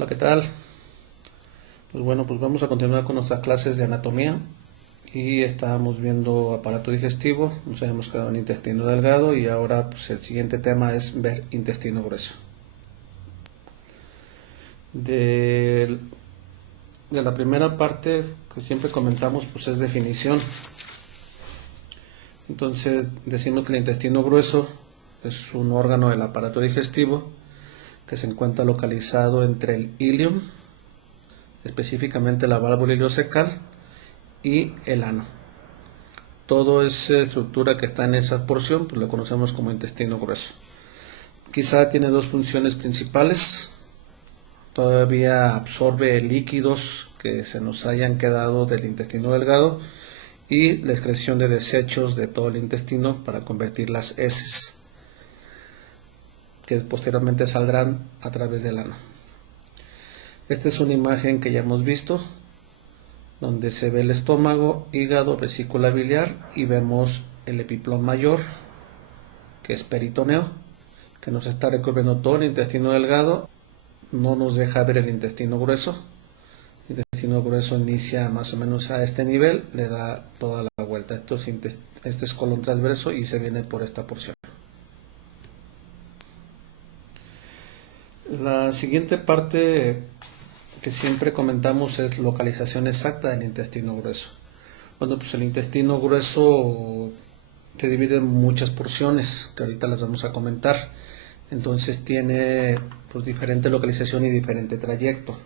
Hola, ¿qué tal? Pues bueno, pues vamos a continuar con nuestras clases de anatomía y estábamos viendo aparato digestivo, nos habíamos quedado en intestino delgado y ahora pues el siguiente tema es ver intestino grueso. De la primera parte que siempre comentamos pues es definición. Entonces decimos que el intestino grueso es un órgano del aparato digestivo que se encuentra localizado entre el ilion, específicamente la válvula ileocecal, y el ano. Toda esa estructura que está en esa porción pues lo conocemos como intestino grueso. Quizá tiene dos funciones principales. Todavía absorbe líquidos que se nos hayan quedado del intestino delgado y la excreción de desechos de todo el intestino para convertir las heces que posteriormente saldrán a través del ano. Esta es una imagen que ya hemos visto, donde se ve el estómago, hígado, vesícula biliar y vemos el epiplón mayor, que es peritoneo, que nos está recubriendo todo el intestino delgado, no nos deja ver el intestino grueso. El intestino grueso inicia más o menos a este nivel, le da toda la vuelta. Este es colon transverso y se viene por esta porción. La siguiente parte que siempre comentamos es localización exacta del intestino grueso. Bueno, pues el intestino grueso se divide en muchas porciones que ahorita las vamos a comentar. Entonces tiene pues diferente localización y diferente trayecto.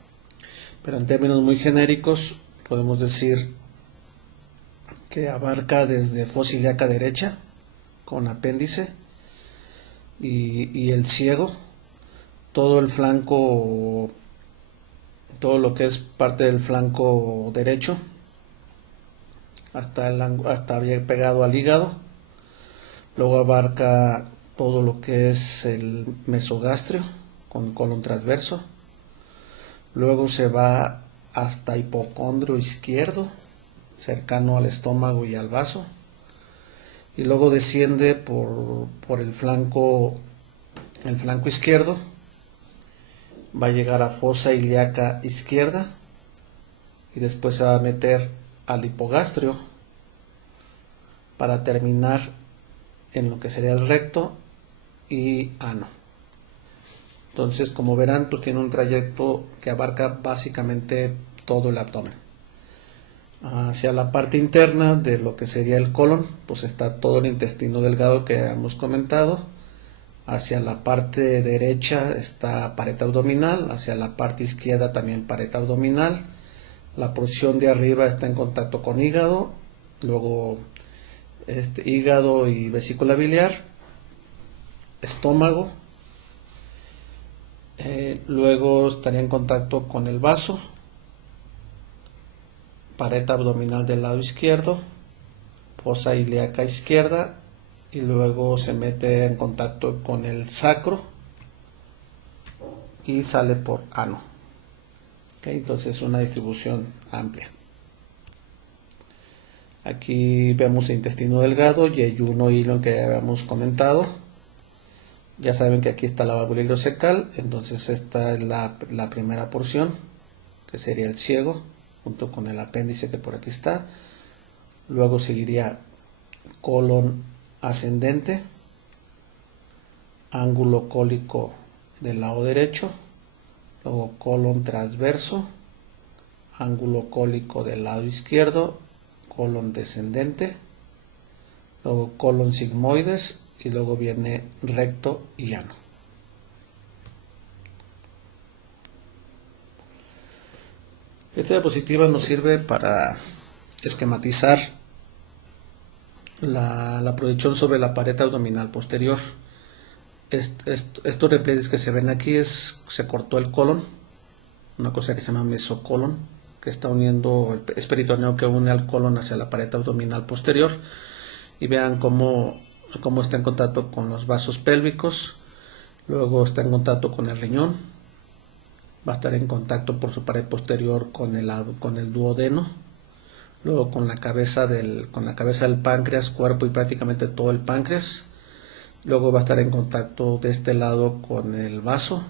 Pero en términos muy genéricos podemos decir que abarca desde fosa ilíaca derecha con apéndice y el ciego, todo el flanco, todo lo que es parte del flanco derecho hasta bien pegado al hígado. Luego abarca todo lo que es el mesogastrio con colon transverso. Luego se va hasta hipocondrio izquierdo, cercano al estómago y al vaso. Y luego desciende por el flanco izquierdo. Va a llegar a fosa ilíaca izquierda y después se va a meter al hipogastrio para terminar en lo que sería el recto y ano. Entonces, como verán, pues tiene un trayecto que abarca básicamente todo el abdomen. Hacia la parte interna de lo que sería el colon, pues está todo el intestino delgado que hemos comentado. Hacia la parte derecha está pared abdominal, hacia la parte izquierda también pared abdominal. La porción de arriba está en contacto con hígado, luego hígado y vesícula biliar, estómago, luego estaría en contacto con el vaso, pared abdominal del lado izquierdo, fosa ilíaca izquierda y luego se mete en contacto con el sacro y sale por ano. Okay, entonces una distribución amplia. Aquí vemos el intestino delgado y el yeyuno hilo que ya habíamos comentado. Ya saben que aquí está la válvula ileocecal, entonces esta es la primera porción, que sería el ciego, junto con el apéndice que por aquí está. Luego seguiría colon ascendente, ángulo cólico del lado derecho, luego colon transverso, ángulo cólico del lado izquierdo, colon descendente, luego colon sigmoides y luego viene recto y ano. Esta diapositiva nos sirve para esquematizar la proyección sobre la pared abdominal posterior. Estos repliegues que se ven aquí se cortó el colon, una cosa que se llama mesocolon, que está uniendo, es peritoneo que une al colon hacia la pared abdominal posterior. Y vean cómo está en contacto con los vasos pélvicos, luego está en contacto con el riñón, va a estar en contacto por su pared posterior con el duodeno, luego con la cabeza del páncreas, cuerpo y prácticamente todo el páncreas. Luego va a estar en contacto de este lado con el vaso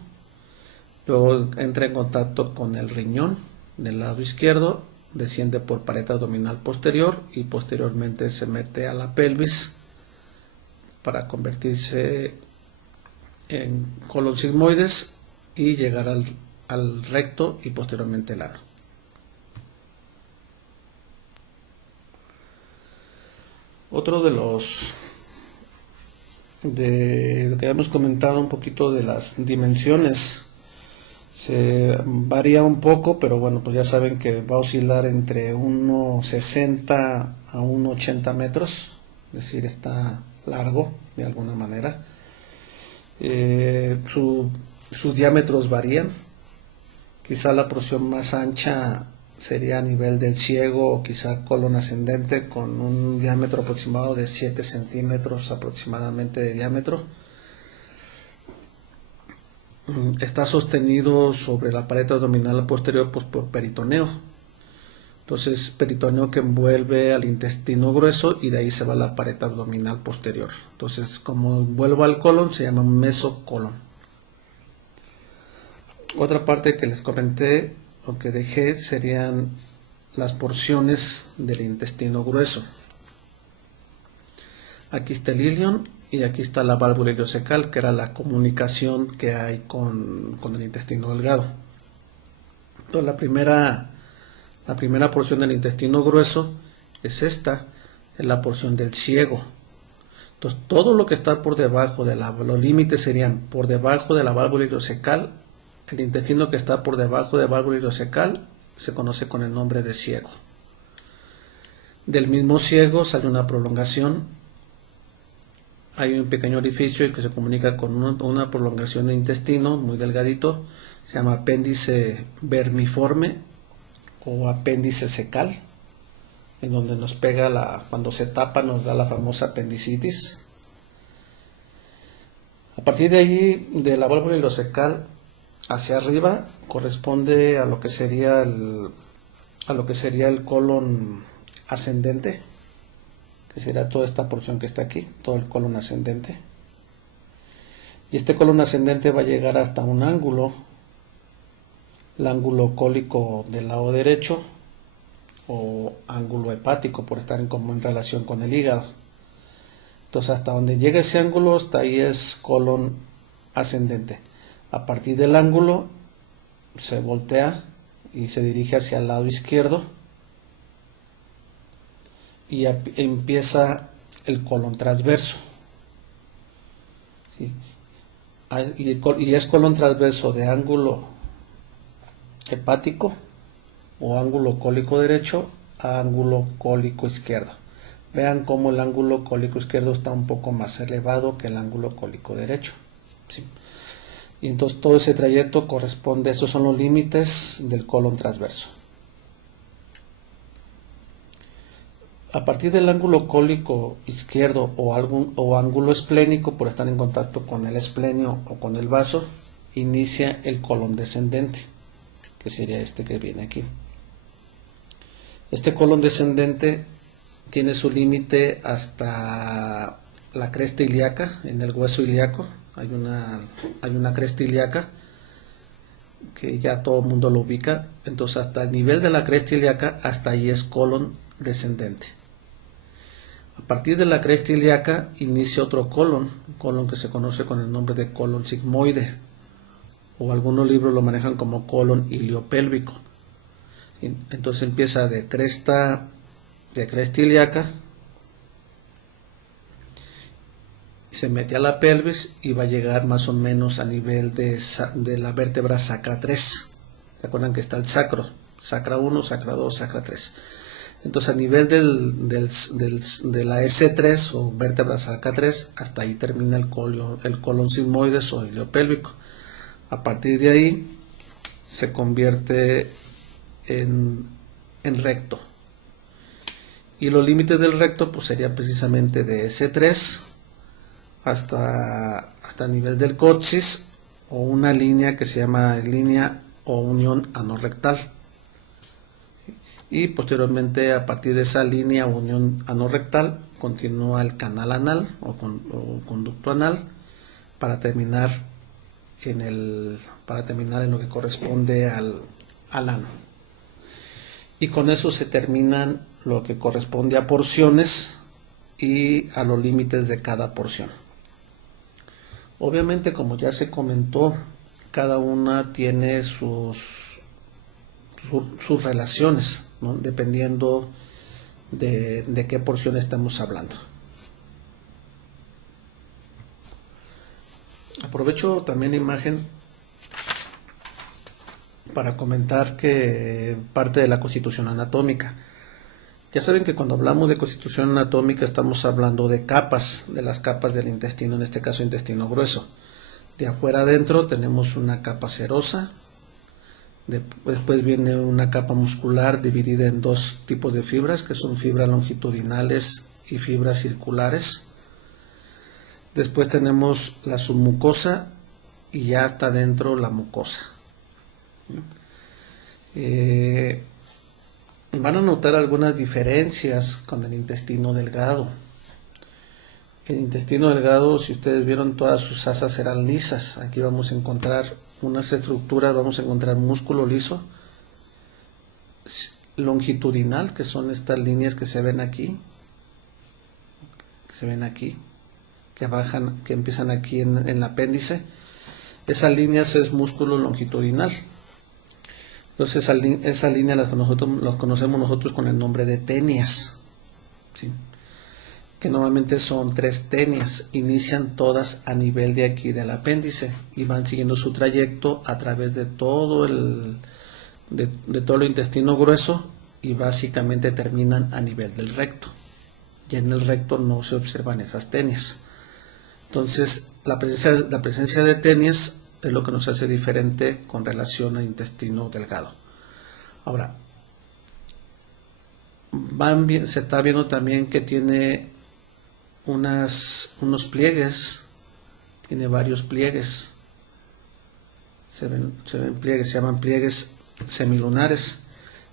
Luego entra en contacto con el riñón del lado izquierdo, desciende por pared abdominal posterior y posteriormente se mete a la pelvis para convertirse en colon sigmoides y llegar al recto y posteriormente al ano. Otro de lo que hemos comentado un poquito de las dimensiones, se varía un poco, pero bueno, pues ya saben que va a oscilar entre 1,60 a 1,80 metros, es decir, está largo de alguna manera. Sus diámetros varían, quizá la porción más ancha sería a nivel del ciego o quizá colon ascendente, con un diámetro aproximado de 7 centímetros aproximadamente de diámetro. Está sostenido sobre la pared abdominal posterior pues por peritoneo. Entonces, peritoneo que envuelve al intestino grueso y de ahí se va a la pared abdominal posterior. Entonces, como envuelve al colon, se llama mesocolon. Otra parte que les comenté o que dejé serían las porciones del intestino grueso. Aquí está el ilion y aquí está la válvula ileocecal, que era la comunicación que hay con el intestino delgado. Entonces, la primera porción del intestino grueso es esta, es la porción del ciego. Entonces, todo lo que está por debajo de los límites serían por debajo de la válvula ileocecal. El intestino que está por debajo de la válvula ileocecal se conoce con el nombre de ciego. Del mismo ciego sale una prolongación. Hay un pequeño orificio que se comunica con una prolongación de intestino muy delgadito. Se llama apéndice vermiforme o apéndice cecal, en donde nos pega cuando se tapa nos da la famosa apendicitis. A partir de ahí, de la válvula ileocecal hacia arriba, corresponde a lo que sería el colon ascendente, que será toda esta porción que está aquí, todo el colon ascendente. Y este colon ascendente va a llegar hasta un ángulo, el ángulo cólico del lado derecho o ángulo hepático, por estar en relación con el hígado. Entonces, hasta donde llega ese ángulo, hasta ahí es colon ascendente. A partir del ángulo se voltea y se dirige hacia el lado izquierdo y empieza el colon transverso. ¿Sí? Y es colon transverso de ángulo hepático o ángulo cólico derecho a ángulo cólico izquierdo. Vean cómo el ángulo cólico izquierdo está un poco más elevado que el ángulo cólico derecho. ¿Sí? Y entonces todo ese trayecto corresponde, esos son los límites del colon transverso. A partir del ángulo cólico izquierdo o ángulo esplénico, por estar en contacto con el esplenio o con el vaso, inicia el colon descendente, que sería este que viene aquí. Este colon descendente tiene su límite hasta la cresta ilíaca, en el hueso ilíaco. Hay una cresta ilíaca que ya todo el mundo lo ubica. Entonces, hasta el nivel de la cresta ilíaca, hasta ahí es colon descendente. A partir de la cresta ilíaca inicia otro colon que se conoce con el nombre de colon sigmoide, o algunos libros lo manejan como colon iliopélvico. Entonces empieza de cresta ilíaca, se mete a la pelvis y va a llegar más o menos a nivel de la vértebra sacra 3. ¿Se acuerdan que está el sacro? Sacra 1, sacra 2, sacra 3. Entonces, a nivel de la S3 o vértebra sacra 3, hasta ahí termina el colon sigmoides o iliopélvico. A partir de ahí se convierte en recto. Y los límites del recto pues serían precisamente de S3 hasta el nivel del coxis, o una línea que se llama línea o unión anorrectal. Y posteriormente, a partir de esa línea o unión anorrectal, continúa el canal anal o conducto anal para terminar para terminar en lo que corresponde al ano. Y con eso se terminan lo que corresponde a porciones y a los límites de cada porción. Obviamente, como ya se comentó, cada una tiene sus relaciones, ¿no? Dependiendo de qué porción estamos hablando. Aprovecho también la imagen para comentar que parte de la constitución anatómica. Ya saben que cuando hablamos de constitución anatómica estamos hablando de capas, de las capas del intestino, en este caso intestino grueso. De afuera adentro tenemos una capa serosa, después viene una capa muscular dividida en dos tipos de fibras, que son fibras longitudinales y fibras circulares. Después tenemos la submucosa y ya está dentro la mucosa. Van a notar algunas diferencias con el intestino delgado. El intestino delgado, si ustedes vieron, todas sus asas eran lisas. Aquí vamos a encontrar unas estructuras, vamos a encontrar músculo liso, longitudinal, que son estas líneas que se ven aquí, que bajan, que empiezan aquí en el apéndice. Esas líneas es músculo longitudinal. Entonces esa línea la conocemos nosotros con el nombre de tenias, ¿sí? Que normalmente son 3 tenias, inician todas a nivel de aquí del apéndice y van siguiendo su trayecto a través de todo todo el intestino grueso y básicamente terminan a nivel del recto. Y en el recto no se observan esas tenias. Entonces la presencia de tenias es lo que nos hace diferente con relación al intestino delgado. Ahora, se está viendo también que tiene unos pliegues, tiene varios pliegues, se ven pliegues, se llaman pliegues semilunares.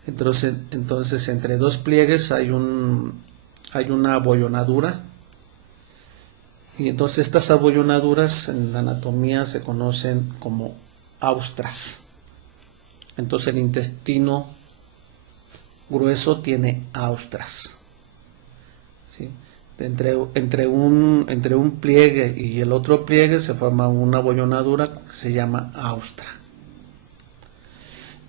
Entonces entre dos pliegues hay una abollonadura. Y entonces estas abollonaduras en la anatomía se conocen como austras. Entonces el intestino grueso tiene austras, ¿sí? Entre un pliegue y el otro pliegue se forma una abollonadura que se llama austra.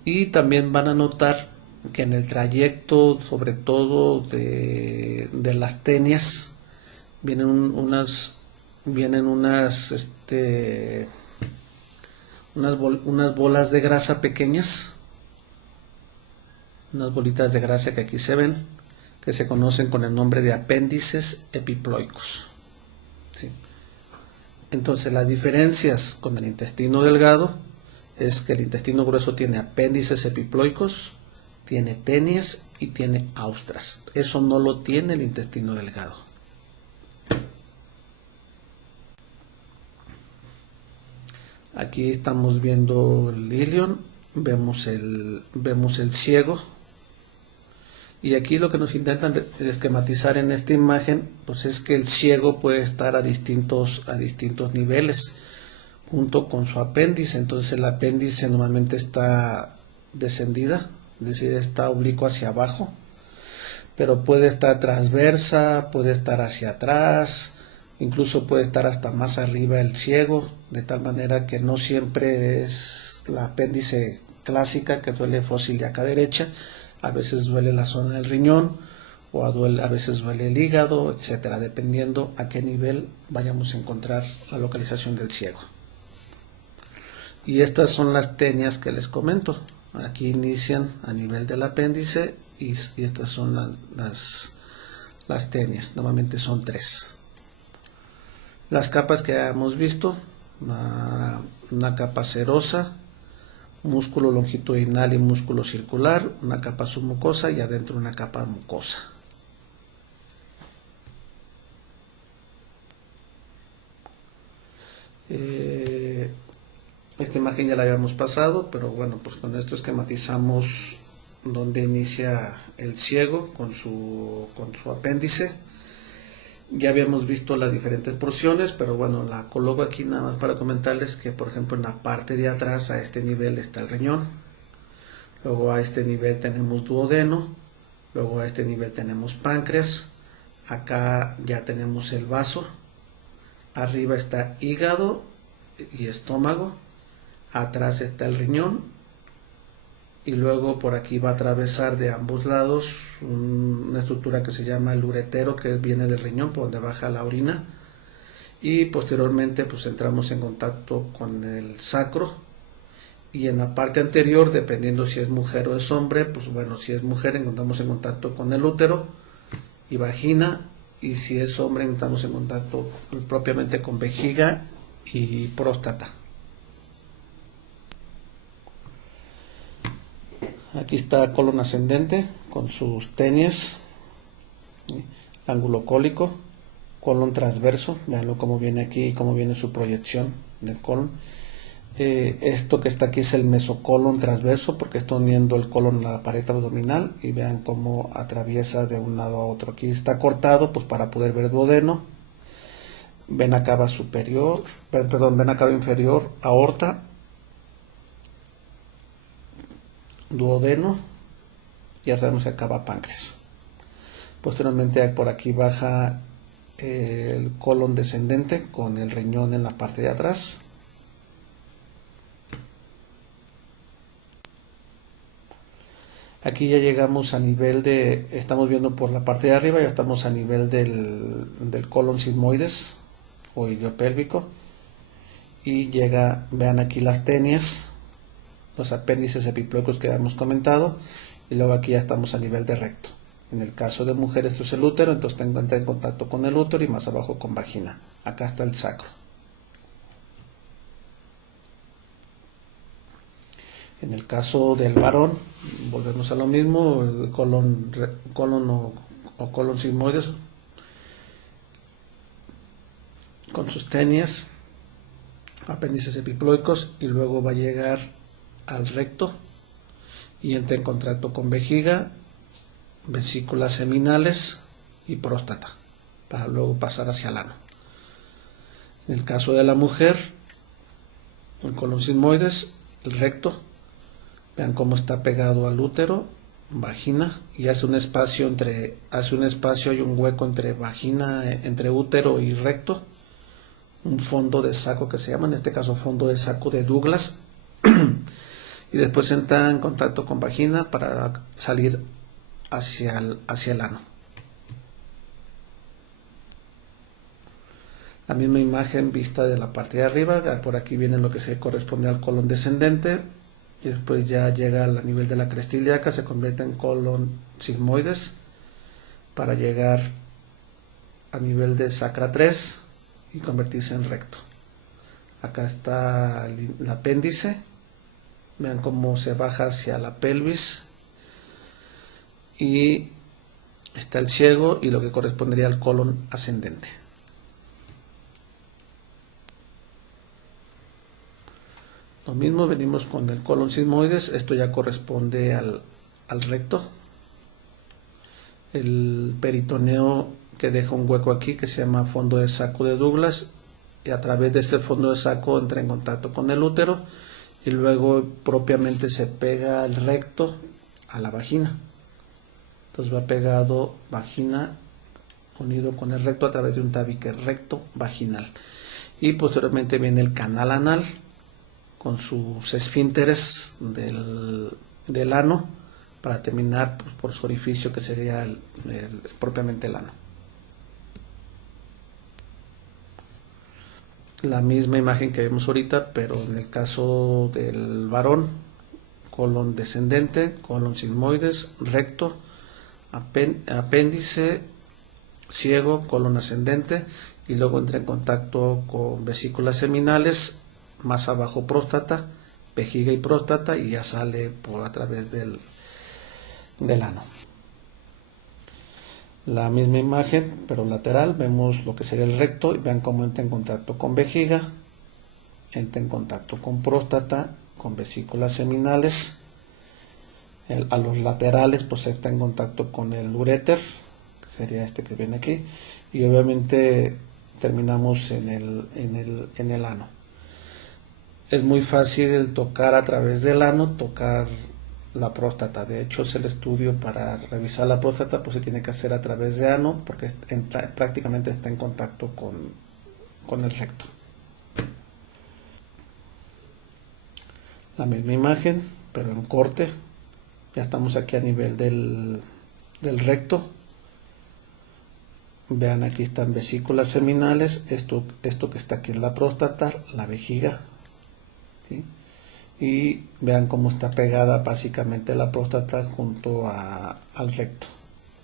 Y también van a notar que en el trayecto, sobre todo de las tenias, vienen unas bolas de grasa pequeñas, unas bolitas de grasa que aquí se ven, que se conocen con el nombre de apéndices epiploicos, ¿sí? Entonces las diferencias con el intestino delgado es que el intestino grueso tiene apéndices epiploicos, tiene tenias y tiene austras. Eso no lo tiene el intestino delgado. Aquí estamos viendo el ilion, vemos el ciego, y aquí lo que nos intentan esquematizar en esta imagen pues es que el ciego puede estar a distintos niveles junto con su apéndice. Entonces el apéndice normalmente está descendida, es decir, está oblicuo hacia abajo, pero puede estar transversa, puede estar hacia atrás, incluso puede estar hasta más arriba el ciego, de tal manera que no siempre es la apéndice clásica que duele fósil de acá derecha. A veces duele la zona del riñón o a veces duele el hígado, etcétera, dependiendo a qué nivel vayamos a encontrar la localización del ciego. Y estas son las tenias que les comento. Aquí inician a nivel del apéndice y estas son las tenias. Normalmente son 3. Las capas que hemos visto, una capa serosa, músculo longitudinal y músculo circular, una capa submucosa y adentro una capa mucosa. Esta imagen ya la habíamos pasado, pero bueno, pues con esto esquematizamos donde inicia el ciego con su apéndice. Ya habíamos visto las diferentes porciones, pero bueno, la coloco aquí nada más para comentarles que, por ejemplo, en la parte de atrás a este nivel está el riñón, luego a este nivel tenemos duodeno, luego a este nivel tenemos páncreas, acá ya tenemos el vaso, arriba está hígado y estómago, atrás está el riñón, y luego por aquí va a atravesar de ambos lados una estructura que se llama el uretero, que viene del riñón por donde baja la orina, y posteriormente pues entramos en contacto con el sacro, y en la parte anterior, dependiendo si es mujer o es hombre, pues bueno, si es mujer encontramos en contacto con el útero y vagina, y si es hombre entramos en contacto propiamente con vejiga y próstata. Aquí está colon ascendente con sus tenias, ángulo cólico, colon transverso, veanlo cómo viene aquí y cómo viene su proyección del colon. Esto que está aquí es el mesocolon transverso porque está uniendo el colon a la pared abdominal, y vean cómo atraviesa de un lado a otro. Aquí está cortado pues para poder ver duodeno, vena cava superior, perdón, vena cava inferior, aorta, duodeno, ya sabemos que acaba páncreas. Posteriormente por aquí baja el colon descendente con el riñón en la parte de atrás. Aquí ya llegamos a nivel de, estamos viendo por la parte de arriba, ya estamos a nivel del colon sigmoides o iliopélvico, y llega, vean aquí las tenias, los apéndices epiploicos que hemos comentado, y luego aquí ya estamos a nivel de recto. En el caso de mujer esto es el útero, entonces entra en contacto con el útero y más abajo con vagina. Acá está el sacro. En el caso del varón, volvemos a lo mismo, el colon o colon sigmoides con sus tenias, apéndices epiploicos, y luego va a llegar al recto y entra en contacto con vejiga, vesículas seminales y próstata, para luego pasar hacia el ano. En el caso de la mujer, el colon sigmoides, el recto, vean cómo está pegado al útero, vagina, y hace un espacio y un hueco entre vagina, entre útero y recto, un fondo de saco que se llama, en este caso fondo de saco de Douglas, y después entra en contacto con vagina para salir hacia el ano. La misma imagen vista de la parte de arriba, por aquí viene lo que se corresponde al colon descendente, y después ya llega al nivel de la cresta ilíaca, se convierte en colon sigmoides para llegar a nivel de sacra 3 y convertirse en recto. Acá está el apéndice, vean cómo se baja hacia la pelvis, y está el ciego y lo que correspondería al colon ascendente. Lo mismo, venimos con el colon sigmoides, esto ya corresponde al recto. El peritoneo que deja un hueco aquí que se llama fondo de saco de Douglas, y a través de este fondo de saco entra en contacto con el útero y luego propiamente se pega el recto a la vagina. Entonces va pegado vagina unido con el recto a través de un tabique recto vaginal, y posteriormente viene el canal anal con sus esfínteres del ano para terminar pues, por su orificio que sería propiamente el ano. La misma imagen que vemos ahorita, pero en el caso del varón, colon descendente, colon sigmoides, recto, apéndice, ciego, colon ascendente, y luego entra en contacto con vesículas seminales, más abajo próstata, vejiga y próstata, y ya sale por a través del ano. La misma imagen pero lateral, vemos lo que sería el recto y vean cómo entra en contacto con vejiga, entra en contacto con próstata, con vesículas seminales. A los laterales pues está en contacto con el uréter, que sería este que viene aquí, y obviamente terminamos en el ano. Es muy fácil tocar a través del ano, tocar la próstata. De hecho, es el estudio para revisar la próstata, pues se tiene que hacer a través de ano, porque prácticamente está en contacto con el recto. La misma imagen, pero en corte. Ya estamos aquí a nivel del recto. Vean, aquí están vesículas seminales. Esto que está aquí es la próstata, la vejiga, ¿sí? Y vean cómo está pegada básicamente la próstata junto al recto.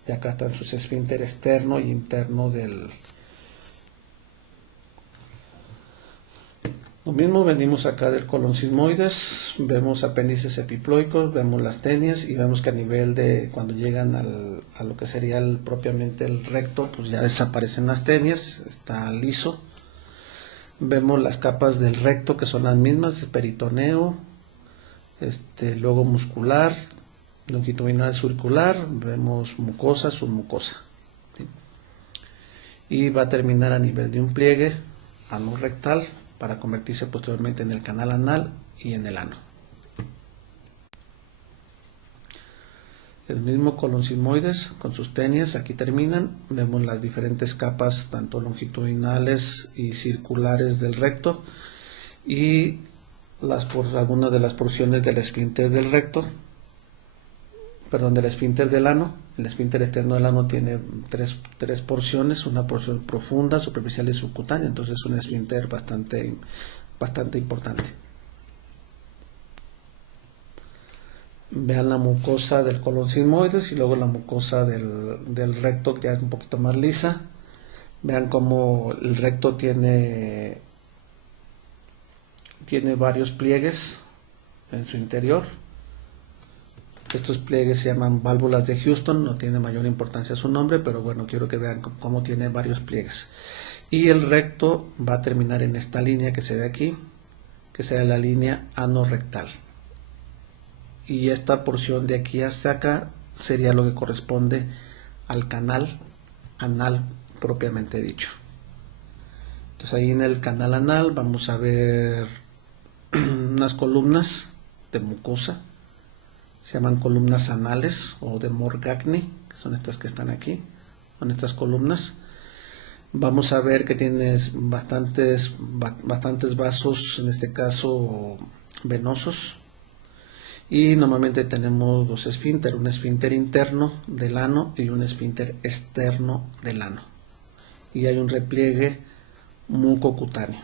Y acá están sus esfínter externo y interno del... Lo mismo venimos acá del colon sigmoides, vemos apéndices epiploicos, vemos las tenias y vemos que a nivel de cuando llegan a lo que sería propiamente el recto, pues ya desaparecen las tenias, está liso. Vemos las capas del recto que son las mismas, peritoneo, luego muscular, longitudinal circular, vemos mucosa, submucosa, ¿sí? Y va a terminar a nivel de un pliegue anorrectal para convertirse posteriormente en el canal anal y en el ano. El mismo colon sigmoides con sus tenias, aquí terminan. Vemos las diferentes capas, tanto longitudinales y circulares del recto, y algunas de las porciones del esfínter del recto, perdón, del esfínter del ano. El esfínter externo del ano tiene tres porciones, una porción profunda, superficial y subcutánea, entonces es un esfínter bastante importante. Vean la mucosa del colon sigmoides y luego la mucosa del recto, que ya es un poquito más lisa. Vean cómo el recto tiene varios pliegues en su interior. Estos pliegues se llaman válvulas de Houston, no tiene mayor importancia su nombre, pero bueno, quiero que vean cómo tiene varios pliegues. Y el recto va a terminar en esta línea que se ve aquí, que será la línea anorrectal. Y esta porción de aquí hasta acá sería lo que corresponde al canal anal propiamente dicho. Entonces ahí en el canal anal vamos a ver unas columnas de mucosa, se llaman columnas anales o de Morgagni, que son estas que están aquí, son estas columnas. Vamos a ver que tienes bastantes vasos, en este caso venosos, y normalmente tenemos dos esfínter, un esfínter interno del ano y un esfínter externo del ano, y hay un repliegue mucocutáneo,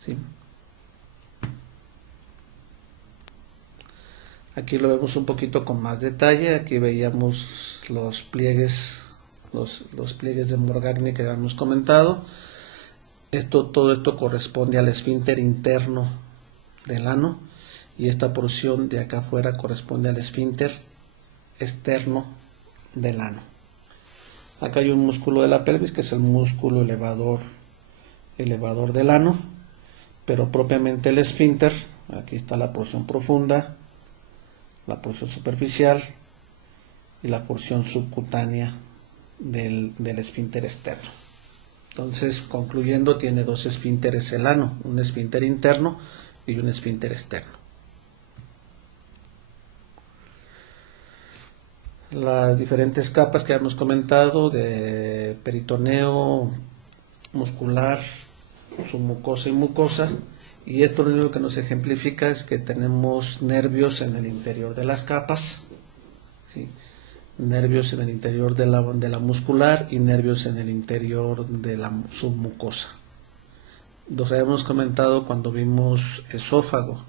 ¿sí? Aquí lo vemos un poquito con más detalle. Aquí veíamos los pliegues, los pliegues de Morgagni que habíamos comentado. Todo esto corresponde al esfínter interno del ano, y esta porción de acá afuera corresponde al esfínter externo del ano. Acá hay un músculo de la pelvis que es el músculo elevador del ano, pero propiamente el esfínter, aquí está la porción profunda, la porción superficial y la porción subcutánea del esfínter externo. Entonces, concluyendo, tiene dos esfínteres el ano, un esfínter interno y un esfínter externo. Las diferentes capas que hemos comentado de peritoneo, muscular, submucosa y mucosa, y esto lo único que nos ejemplifica es que tenemos nervios en el interior de las capas, ¿sí? Nervios en el interior de la muscular y nervios en el interior de la submucosa. Los habíamos comentado cuando vimos esófago,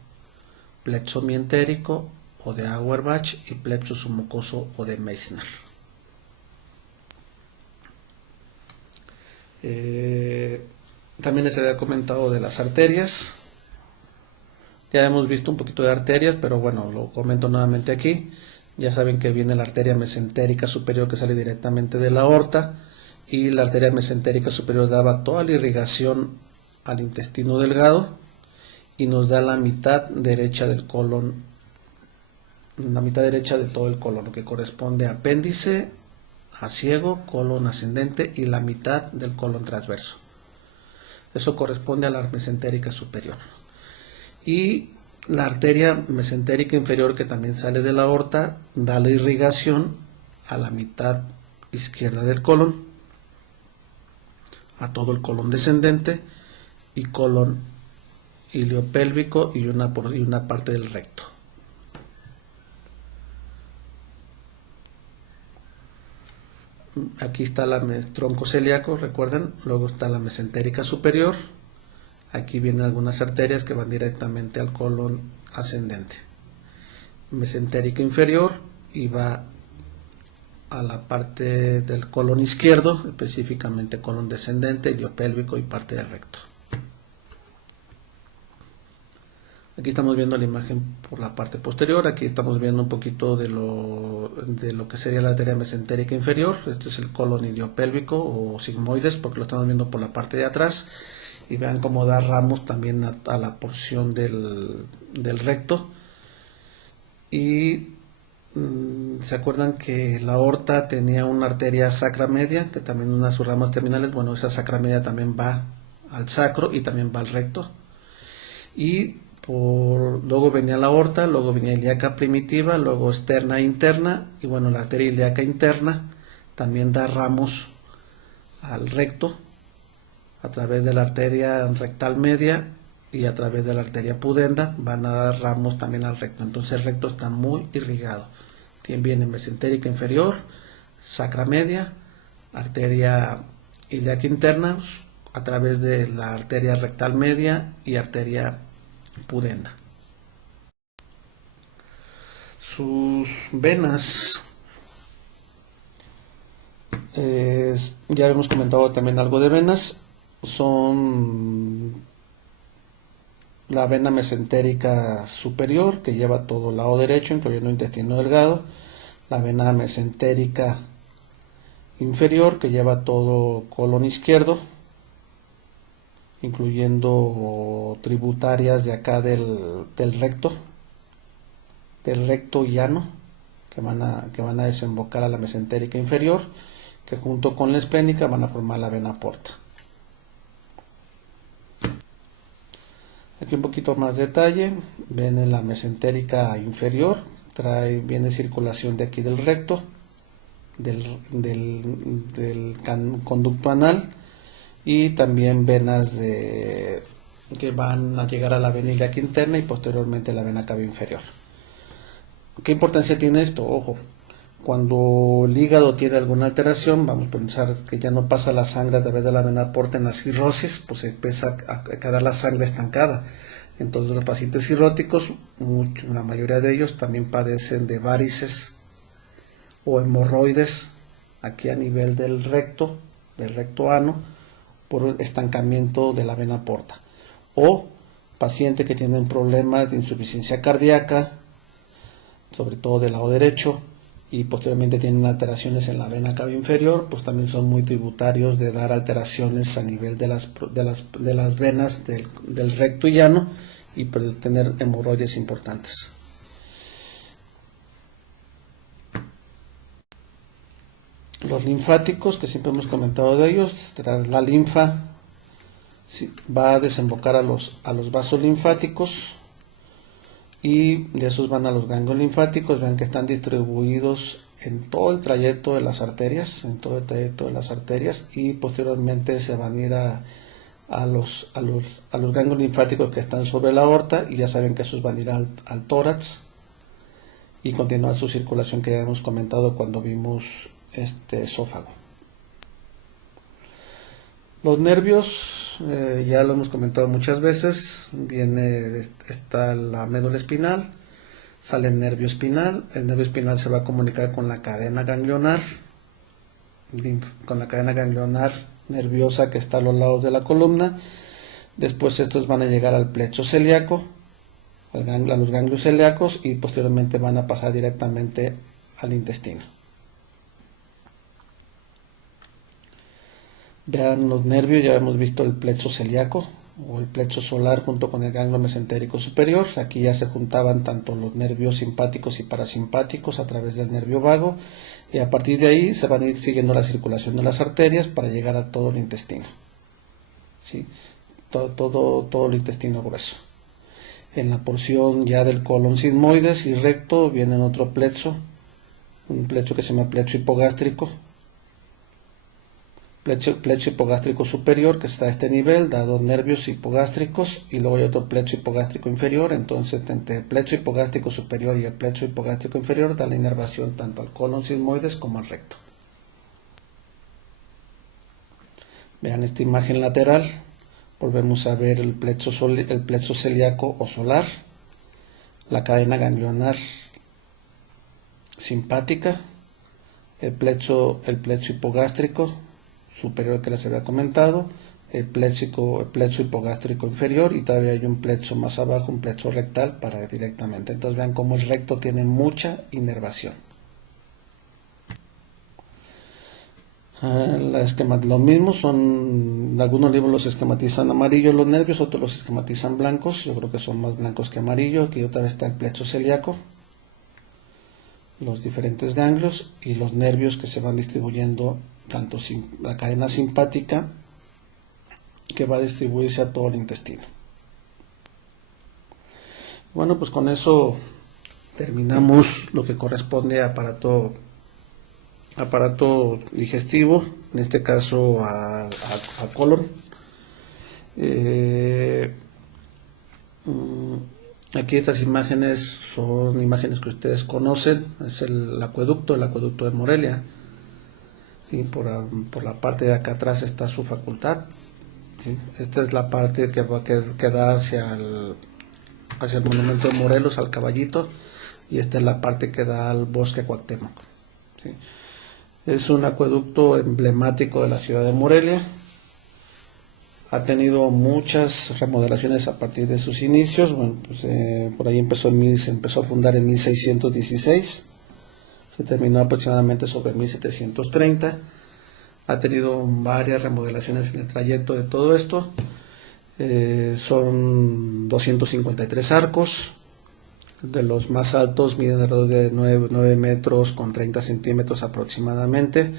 plexo mientérico o de Auerbach y plexo submucoso o de Meissner. También les había comentado de las arterias. Ya hemos visto un poquito de arterias, pero bueno, lo comento nuevamente aquí. Ya saben que viene la arteria mesentérica superior, que sale directamente de la aorta, y la arteria mesentérica superior daba toda la irrigación al intestino delgado y nos da la mitad derecha del colon, la mitad derecha de todo el colon, lo que corresponde a apéndice, aciego, colon ascendente y la mitad del colon transverso. Eso corresponde a la mesentérica superior. Y la arteria mesentérica inferior, que también sale de la aorta, da la irrigación a la mitad izquierda del colon, a todo el colon descendente y colon iliopélvico y una parte del recto. Aquí está el tronco celíaco, recuerden, luego está la mesentérica superior, aquí vienen algunas arterias que van directamente al colon ascendente, mesentérica inferior y va a la parte del colon izquierdo, específicamente colon descendente, iliopélvico y parte del recto. Aquí estamos viendo la imagen por la parte posterior. Aquí estamos viendo un poquito de lo que sería la arteria mesentérica inferior. Este es el colon iliopélvico o sigmoides, porque lo estamos viendo por la parte de atrás. Y vean cómo da ramos también a la porción del recto. Y se acuerdan que la aorta tenía una arteria sacra media, que también una de sus ramas terminales. Bueno, esa sacra media también va al sacro y también va al recto. Y luego venía la aorta, luego venía ilíaca primitiva, luego externa e interna, y bueno, la arteria ilíaca interna también da ramos al recto a través de la arteria rectal media y a través de la arteria pudenda van a dar ramos también al recto. Entonces el recto está muy irrigado. Viene mesentérica inferior, sacra media, arteria ilíaca interna a través de la arteria rectal media y arteria pudenda. Sus venas, ya hemos comentado también algo de venas, son la vena mesentérica superior, que lleva todo el lado derecho, incluyendo el intestino delgado, la vena mesentérica inferior, que lleva todo colon izquierdo, incluyendo tributarias de acá del recto llano, que van a desembocar a la mesentérica inferior, que junto con la esplénica van a formar la vena porta. Aquí un poquito más detalle, ven en la mesentérica inferior, viene circulación de aquí del recto, del conducto anal, y también venas que van a llegar a la vena ilíaca interna y posteriormente la vena cava inferior. ¿Qué importancia tiene esto? Ojo, cuando el hígado tiene alguna alteración, vamos a pensar que ya no pasa la sangre a través de la vena porta en la cirrosis, pues se empieza a quedar la sangre estancada. Entonces los pacientes cirróticos, la mayoría de ellos también padecen de varices o hemorroides aquí a nivel del recto ano, por estancamiento de la vena porta, o pacientes que tienen problemas de insuficiencia cardíaca, sobre todo del lado derecho, y posteriormente tienen alteraciones en la vena cava inferior, pues también son muy tributarios de dar alteraciones a nivel de las venas del recto y llano y tener hemorroides importantes. Los linfáticos, que siempre hemos comentado de ellos, la linfa va a desembocar a los vasos linfáticos y de esos van a los ganglios linfáticos. Vean que están distribuidos en todo el trayecto de las arterias, y posteriormente se van a ir a los ganglios linfáticos que están sobre la aorta, y ya saben que esos van a ir al tórax y continuar su circulación que ya hemos comentado cuando vimos esófago. Los nervios, ya lo hemos comentado muchas veces, está la médula espinal, sale el nervio espinal se va a comunicar con la cadena ganglionar nerviosa que está a los lados de la columna. Después estos van a llegar al plexo celíaco, a los ganglios celíacos, y posteriormente van a pasar directamente al intestino. Vean los nervios, ya hemos visto el plexo celíaco, o el plecho solar junto con el ganglio mesentérico superior. Aquí ya se juntaban tanto los nervios simpáticos y parasimpáticos a través del nervio vago, y a partir de ahí se van a ir siguiendo la circulación de las arterias para llegar a todo el intestino, ¿sí? Todo el intestino grueso. En la porción ya del colon sigmoides y recto viene otro plecho, un plecho que se llama plecho hipogástrico. Plecho hipogástrico superior, que está a este nivel, da dos nervios hipogástricos, y luego hay otro plecho hipogástrico inferior. Entonces, entre el plecho hipogástrico superior y el plecho hipogástrico inferior da la inervación tanto al colon sigmoides como al recto. Vean esta imagen lateral, volvemos a ver el plecho celíaco o solar, la cadena ganglionar simpática, el plecho hipogástrico superior que les había comentado, el plecho hipogástrico inferior, y todavía hay un plecho más abajo, un plecho rectal para directamente. Entonces vean cómo el recto tiene mucha inervación. Lo mismo, algunos libros los esquematizan amarillo los nervios, otros los esquematizan blancos. Yo creo que son más blancos que amarillo. Aquí otra vez está el plecho celíaco, los diferentes ganglios y los nervios que se van distribuyendo, tanto la cadena simpática que va a distribuirse a todo el intestino. Bueno, pues con eso terminamos lo que corresponde a aparato digestivo, en este caso a colon. Aquí estas imágenes son imágenes que ustedes conocen, es el acueducto de Morelia. ¿Sí? Por la parte de acá atrás está su facultad. ¿Sí? Esta es la parte que da hacia el monumento de Morelos, al Caballito, y esta es la parte que da al bosque Cuauhtémoc. ¿Sí? Es un acueducto emblemático de la ciudad de Morelia. Ha tenido muchas remodelaciones a partir de sus inicios. Bueno, pues, por ahí se empezó a fundar en 1616. Se terminó aproximadamente sobre 1730. Ha tenido varias remodelaciones en el trayecto de todo esto. Son 253 arcos. De los más altos miden alrededor de 9 metros con 30 centímetros aproximadamente.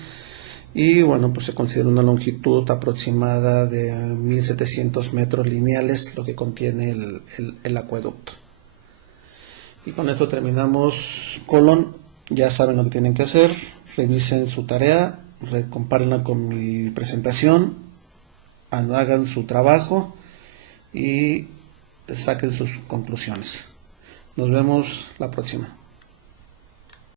Y bueno, pues se considera una longitud aproximada de 1700 metros lineales, lo que contiene el acueducto. Y con esto terminamos colon. Ya saben lo que tienen que hacer, revisen su tarea, compárenla con mi presentación, hagan su trabajo y saquen sus conclusiones. Nos vemos la próxima.